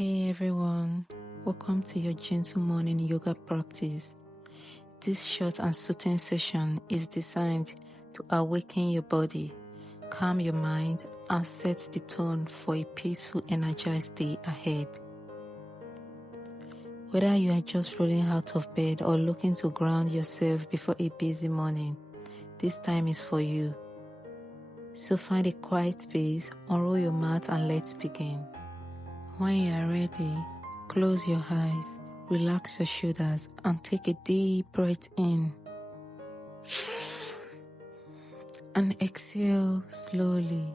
Hey everyone, welcome to your gentle morning yoga practice. This short and soothing session is designed to awaken your body, calm your mind, and set the tone for a peaceful, energized day ahead. Whether you are just rolling out of bed or looking to ground yourself before a busy morning, this time is for you. So find a quiet space, unroll your mat, and let's begin. When you are ready, close your eyes, relax your shoulders, and take a deep breath in. And exhale slowly.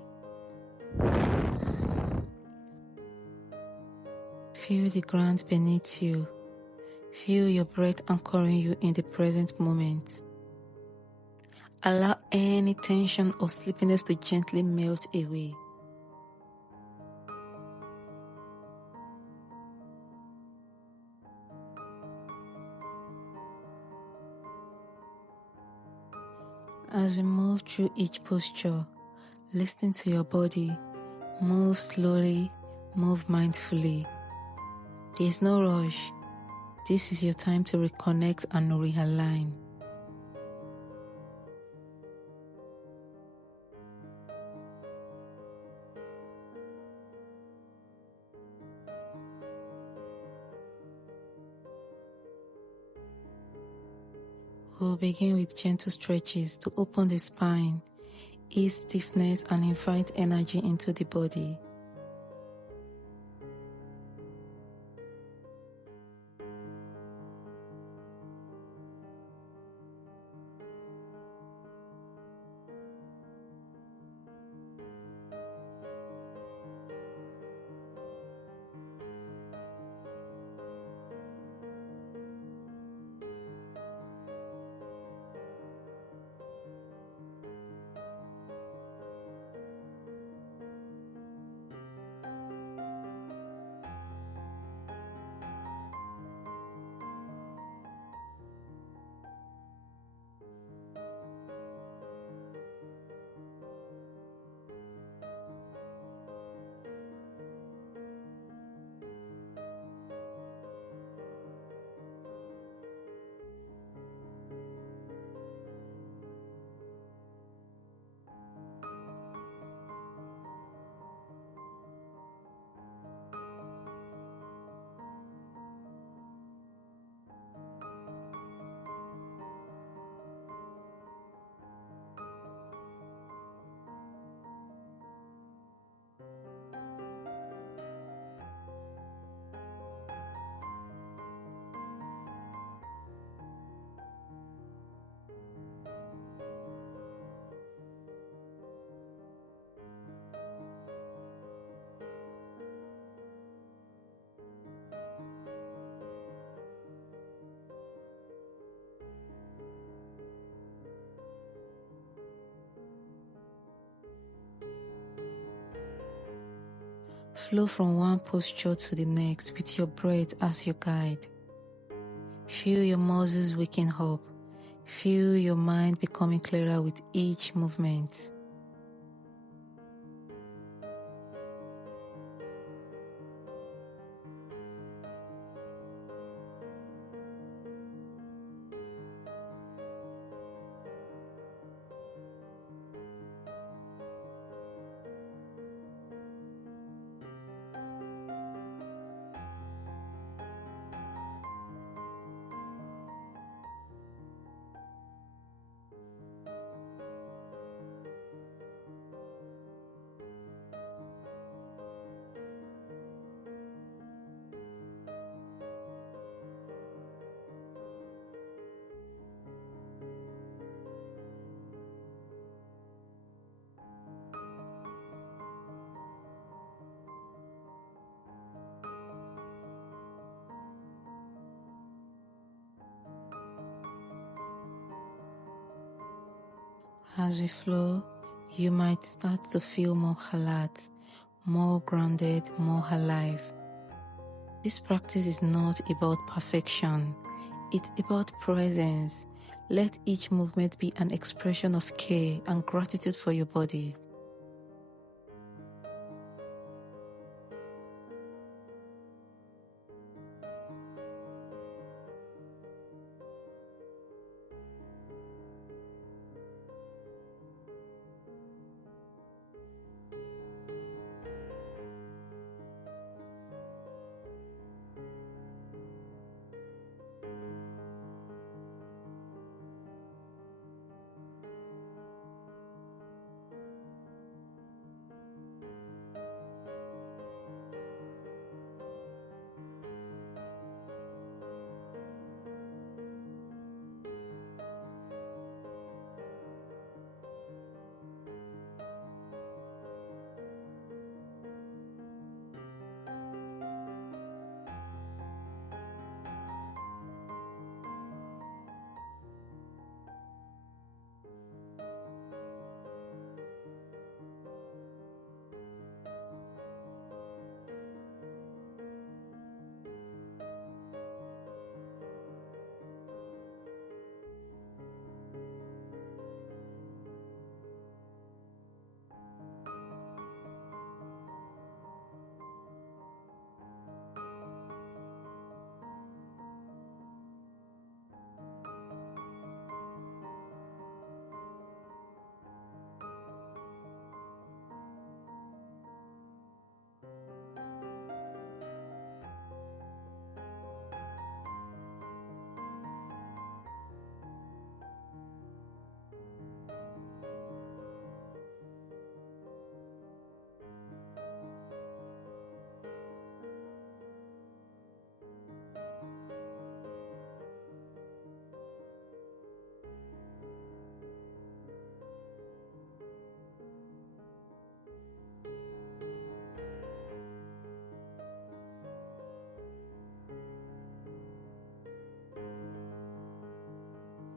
Feel the ground beneath you. Feel your breath anchoring you in the present moment. Allow any tension or sleepiness to gently melt away. As we move through each posture, listen to your body. Move slowly, move mindfully. There is no rush. This is your time to reconnect and realign. We'll begin with gentle stretches to open the spine, ease stiffness, and invite energy into the body. Flow from one posture to the next with your breath as your guide. Feel your muscles waking up. Feel your mind becoming clearer with each movement. As we flow, you might start to feel more alert, more grounded, more alive. This practice is not about perfection, it's about presence. Let each movement be an expression of care and gratitude for your body.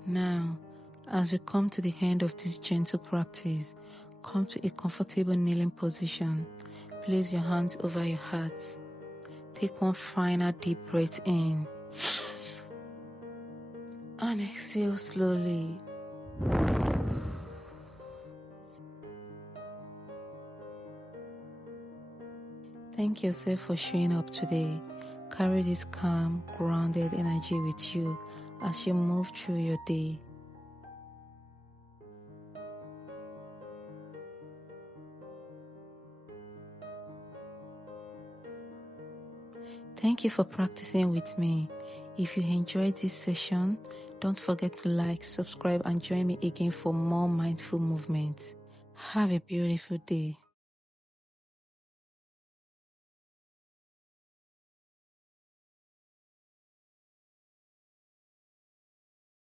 Now, as we come to the end of this gentle practice, come to a comfortable kneeling position. Place your hands over your heart. Take one final deep breath in and exhale slowly. Thank yourself for showing up today. Carry this calm, grounded energy with you as you move through your day. Thank you for practicing with me. If you enjoyed this session, don't forget to like, subscribe, and join me again for more mindful movements. Have a beautiful day.